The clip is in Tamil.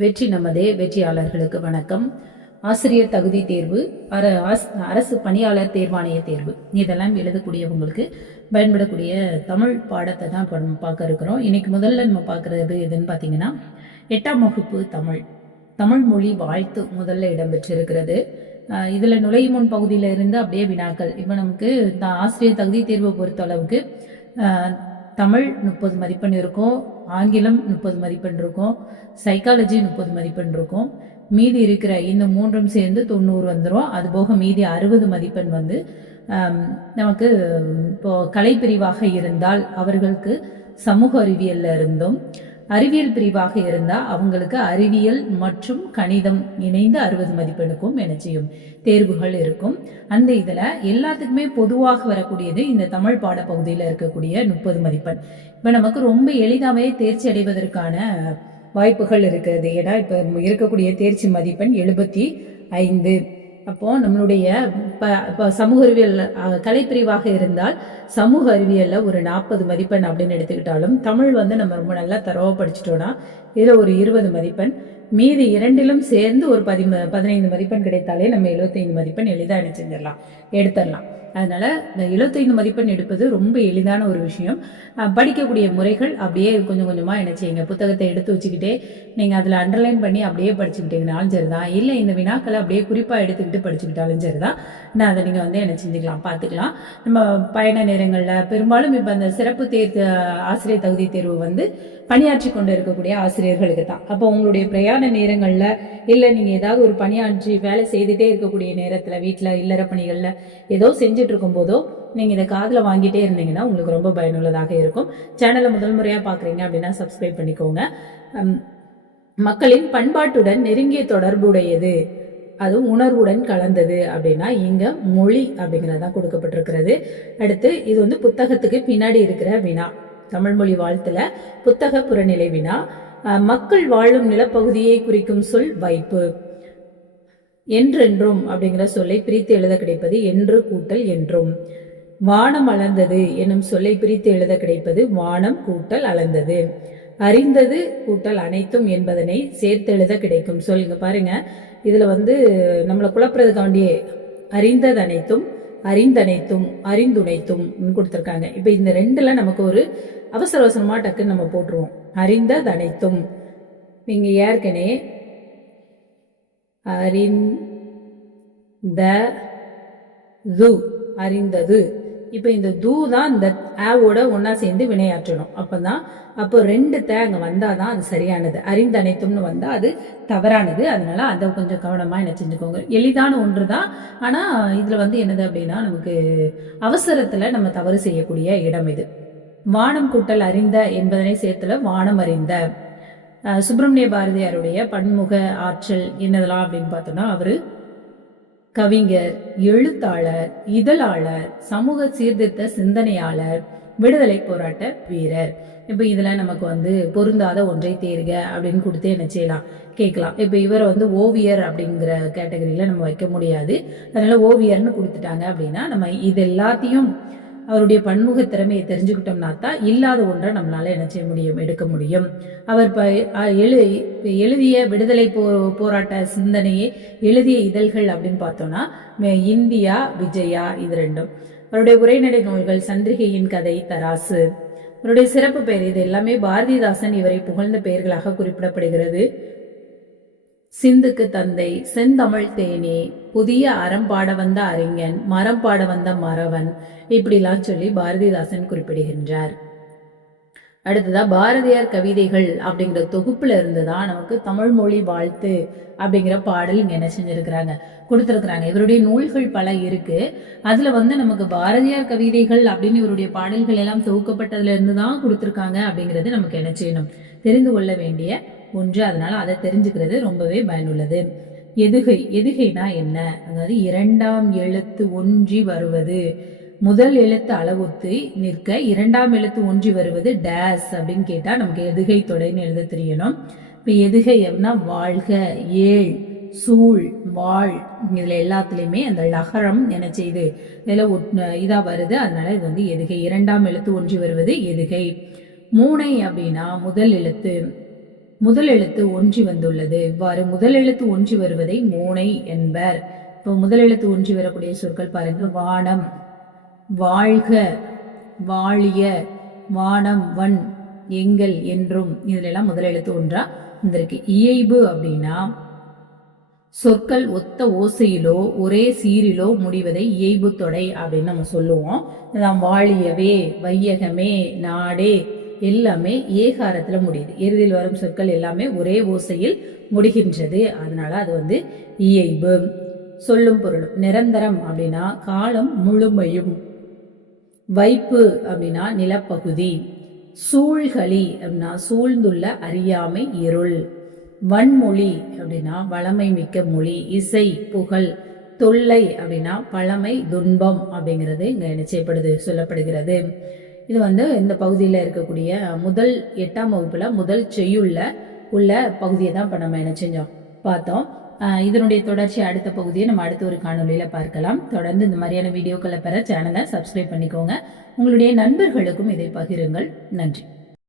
வெற்றி நமதே. வெற்றியாளர்களுக்கு வணக்கம். ஆசிரியர் தகுதி தேர்வு, அரசு பணியாளர் தேர்வாணைய தேர்வு, இதெல்லாம் எழுதக்கூடியவங்களுக்கு பயன்படக்கூடிய தமிழ் பாடத்தை தான் இப்போ நம்ம பார்க்க இருக்கிறோம். இன்னைக்கு முதல்ல நம்ம பார்க்கறது எதுன்னு பார்த்தீங்கன்னா 8ஆம் வகுப்பு தமிழ் மொழி வாழ்த்து முதல்ல இடம்பெற்றிருக்கிறது. இதில் நுழையும் முன் பகுதியில் இருந்து அப்படியே வினாக்கள். இப்போ நமக்கு ஆசிரியர் தகுதி தேர்வை பொறுத்த அளவுக்கு தமிழ் 30 மதிப்பெண் இருக்கும், ஆங்கிலம் 30 மதிப்பெண் இருக்கும், சைக்காலஜி 30 மதிப்பெண் இருக்கும். மீதி இருக்கிற இந்த மூன்றும் சேர்ந்து 90 வந்துடும். அது போக மீதி 60 மதிப்பெண் வந்து நமக்கு இப்போ கலை பிரிவாக இருந்தால் அவர்களுக்கு சமூக அறிவியல்ல இருந்தும், அறிவியல் பிரிவாக இருந்தால் அவங்களுக்கு அறிவியல் மற்றும் கணிதம் இணைந்து 60 மதிப்பெண்ணுக்கும் என்ன செய்யும் தேர்வுகள் இருக்கும். அந்த இதில் எல்லாத்துக்குமே பொதுவாக வரக்கூடியது இந்த தமிழ் பாடப்பகுதியில் இருக்கக்கூடிய 30 மதிப்பெண். இப்போ நமக்கு ரொம்ப எளிதாகவே தேர்ச்சி அடைவதற்கான வாய்ப்புகள் இருக்கிறது. ஏன்னா இப்போ இருக்கக்கூடிய தேர்ச்சி மதிப்பெண் 75. அப்போ நம்மளுடைய சமூக அறிவியல் கலைப்பிரிவாக இருந்தால் சமூக அறிவியல்ல ஒரு 40 மதிப்பெண் அப்படின்னு எடுத்துக்கிட்டாலும், தமிழ் வந்து நம்ம ரொம்ப நல்லா தரவா படிச்சுட்டோம்னா இதுல ஒரு 20 மதிப்பெண், மீதி இரண்டிலும் சேர்ந்து ஒரு 15 மதிப்பெண் கிடைத்தாலே நம்ம 75 மதிப்பெண் எளிதாக என்ன செஞ்சிடலாம், எடுத்துடலாம். அதனால இந்த 75 மதிப்பெண் எடுப்பது ரொம்ப எளிதான ஒரு விஷயம். படிக்கக்கூடிய முறைகள் அப்படியே கொஞ்சம் கொஞ்சமா என்ன செய்யுங்க, புத்தகத்தை எடுத்து வச்சுக்கிட்டே நீங்க அதுல அண்டர்லைன் பண்ணி அப்படியே படிச்சுக்கிட்டீங்கனாலும் சரிதான், இல்லை இந்த வினாக்களை அப்படியே குறிப்பா எடுத்துக்கிட்டு படிச்சுக்கிட்டாலும் சரிதான். நான் அதை நீங்க வந்து என்ன செஞ்சுக்கலாம், பார்த்துக்கலாம். நம்ம பயண நேரங்கள்ல பெரும்பாலும் இப்ப அந்த சிறப்பு ஆசிரியர் தகுதி தேர்வு வந்து பணியாற்றி கொண்டு இருக்கக்கூடிய ஆசிரியர்களுக்கு தான். அப்போ உங்களுடைய பிரயாண நேரங்கள்ல இல்லை நீங்க ஏதாவது ஒரு பணியாற்றி வேலை செய்துட்டே இருக்கக்கூடிய நேரத்துல, வீட்டுல இல்லற பணிகள்ல ஏதோ செஞ்சுட்டு இருக்கும் போதோ நீங்க இதை காதுல வாங்கிட்டே இருந்தீங்கன்னா உங்களுக்கு ரொம்ப பயனுள்ளதாக இருக்கும். சேனலை முதல் முறையா பாக்குறீங்க அப்படின்னா சப்ஸ்கிரைப் பண்ணிக்கோங்க. மக்களின் பண்பாட்டுடன் நெருங்கிய தொடர்புடையது, அது உணர்வுடன் கலந்தது அப்படின்னா இங்க மொழி அப்படிங்கறதான் கொடுக்கப்பட்டிருக்கிறது. அடுத்து இது வந்து புத்தகத்துக்கு பின்னாடி இருக்கிற வினா. தமிழ் மொழி வாழ்த்துல புத்தக புறநிலை வினா. மக்கள் வாழும் நிலப்பகுதியை குறிக்கும் சொல் வைப்பு. என்றென்றும் அப்படிங்கிற சொல்லை பிரித்து எழுத கிடைப்பது என்று கூட்டல் என்றும். வானம் அளந்தது என்னும் சொல்லை பிரித்து எழுத கிடைப்பது வானம் கூட்டல் அளந்தது. அறிந்தது கூட்டல் அனைத்தும் என்பதனை சேர்த்து எழுத கிடைக்கும் சொல். இங்க பாருங்க, இதுல வந்து நம்மளை குழப்பறதுக்காண்டியே அறிந்தது அனைத்தும், அறிந்தனைத்தும், அறிந்துணைத்தும் கொடுத்திருக்காங்க. இப்ப இந்த ரெண்டுல நமக்கு ஒரு அவசர அவசரமா டக்குன்னு நம்ம போட்டுருவோம். அறிந்தது அனைத்தும், இங்க ஏற்கனவே அறிந்தது. இப்ப இந்த தூ தான் இந்த ஆவோட ஒன்னா சேர்ந்து வினையாற்றணும். அப்போ 2 அங்க வந்தாதான் அது சரியானது. அறிந்த அனைத்தும்னு வந்தா அது தவறானது. அதனால அதை கொஞ்சம் கவனமா என்ன செஞ்சுக்கோங்க. எளிதான ஒன்றுதான், ஆனா இதுல வந்து என்னது அப்படின்னா நமக்கு அவசரத்துல நம்ம தவறு செய்யக்கூடிய இடம் இது. வானம் கூட்டல் அறிந்த என்பதனை சேர்த்துல வானம் அறிந்த. சுப்பிரமணிய பாரதியாருடைய பன்முக ஆற்றல் என்னதெல்லாம் அப்படின்னு பார்த்தோம்னா, அவரு கவிஞர், எழுத்தாளர், இதழாளர், சமூக சீர்திருத்த சிந்தனையாளர், விடுதலை போராட்ட வீரர். இப்ப இதுல நமக்கு வந்து பொருந்தாத ஒன்றை தேர்க அப்படின்னு கொடுத்து என்ன செய்யலாம், கேட்கலாம். இப்ப இவரை வந்து ஓவியர் அப்படிங்கிற கேட்டகரியில நம்ம வைக்க முடியாது. அதனால ஓவியர்னு கொடுத்துட்டாங்க அப்படின்னா நம்ம இது எல்லாத்தையும் அவருடைய பன்முக திறமையை தெரிஞ்சுக்கிட்டோம்னா தான் இல்லாத ஒன்றை நம்மளால என்ன செய்ய முடியும், எடுக்க முடியும். அவர் எழுதிய விடுதலை போராட்ட சிந்தனையை எழுதிய இதழ்கள் அப்படின்னு பார்த்தோம்னா இந்தியா, விஜயா, இது ரெண்டும். அவருடைய உரைநடை நூல்கள் சந்திரிகையின் கதை, தராசு. அவருடைய சிறப்பு பெயர் இது எல்லாமே பாரதிதாசன் இவரை புகழ்ந்த பெயர்களாக குறிப்பிடப்படுகிறது. சிந்துக்கு தந்தை, செந்தமிழ் தேனே, புதிய அறம் பாட வந்த அறிஞன், மரம் பாட வந்த மறவன், இப்படிலாம் சொல்லி பாரதிதாசன் குறிப்பிடுகின்றார். அடுத்ததா பாரதியார் கவிதைகள் அப்படிங்கிற தொகுப்புல இருந்துதான் நமக்கு தமிழ் மொழி வாழ்த்து அப்படிங்கிற பாடல் இங்க என்ன செஞ்சிருக்கிறாங்க, கொடுத்திருக்கிறாங்க. இவருடைய நூல்கள் பல இருக்கு. அதுல வந்து நமக்கு பாரதியார் கவிதைகள் அப்படின்னு இவருடைய பாடல்கள் எல்லாம் தொகுக்கப்பட்டதுல இருந்துதான் கொடுத்திருக்காங்க அப்படிங்கிறது நமக்கு என்ன செய்யணும், தெரிந்து கொள்ள வேண்டிய ஒன்று. அதனால அதை தெரிஞ்சுக்கிறது ரொம்பவே பயனுள்ளது. எதுகைனா என்ன, அதாவது 2ஆம் எழுத்து ஒன்றி வருவது. முதல் எழுத்து அளவுத்து நிற்க 2ஆம் எழுத்து ஒன்றி வருவது டேஸ் அப்படின்னு கேட்டா நமக்கு எதுகை தொடைன்னு எழுத தெரியணும். இப்ப எதுகை அப்படின்னா வாழ்க, ஏழ், சூழ், வாழ், இதுல எல்லாத்துலயுமே அந்த லகரம் என்ன செய்யுது, இதுல இதா வருது. அதனால இது வந்து எதுகை. 2ஆம் எழுத்து ஒன்றி வருவது எதுகை. மூனை அப்படின்னா முதல் எழுத்து. முதல் எழுத்து ஒன்றி வந்துள்ளது. இவ்வாறு முதல் எழுத்து ஒன்றி வருவதை மோனை என்பர். இப்போ முதல் எழுத்து ஒன்றி வரக்கூடிய சொற்கள் பாருங்க. வானம், வாழ்க, வாழிய, வானம், வன், எங்கள், என்றும். இதுல எல்லாம் முதல் எழுத்து ஒன்றா வந்திருக்கு. இயைபு அப்படின்னா சொற்கள் ஒத்த ஓசையிலோ ஒரே சீரிலோ முடிவதை இயைபு தொடை அப்படின்னு நம்ம சொல்லுவோம். வாழியவே, வையகமே, நாடே எல்லாமே ஏகாரத்துல முடியுது. இறுதியில் வரும் சொற்கள் எல்லாமே ஒரே ஓசையில் முடிகின்றது. அதனால அது இயைபு. சொல்லும் பொருளும். நிரந்தரம் அப்படின்னா காலம் முழுமையும். வைப்பு அப்படின்னா நிலப்பகுதி. சூழ்களி அப்படின்னா சூழ்ந்துள்ள அறியாமை, இருள். வன்மொழி அப்படின்னா வளமை மிக்க மொழி. இசை, புகழ். தொல்லை அப்படின்னா பழமை, துன்பம் அப்படிங்கிறது இங்க நிச்சயப்படுது சொல்லப்படுகிறது. இது இந்த பகுதியில் இருக்கக்கூடிய முதல் 8ஆம் வகுப்புல முதல் செய்யுள்ள உள்ள பகுதியை தான் இப்ப நம்ம என்ன செஞ்சோம் பார்த்தோம். இதனுடைய தொடர்ச்சி அடுத்த பகுதியை நம்ம அடுத்த ஒரு காணொலியில பார்க்கலாம். தொடர்ந்து இந்த மாதிரியான வீடியோக்களை பெற சேனலை சப்ஸ்கிரைப் பண்ணிக்கோங்க. உங்களுடைய நண்பர்களுக்கும் இதை பகிருங்கள். நன்றி.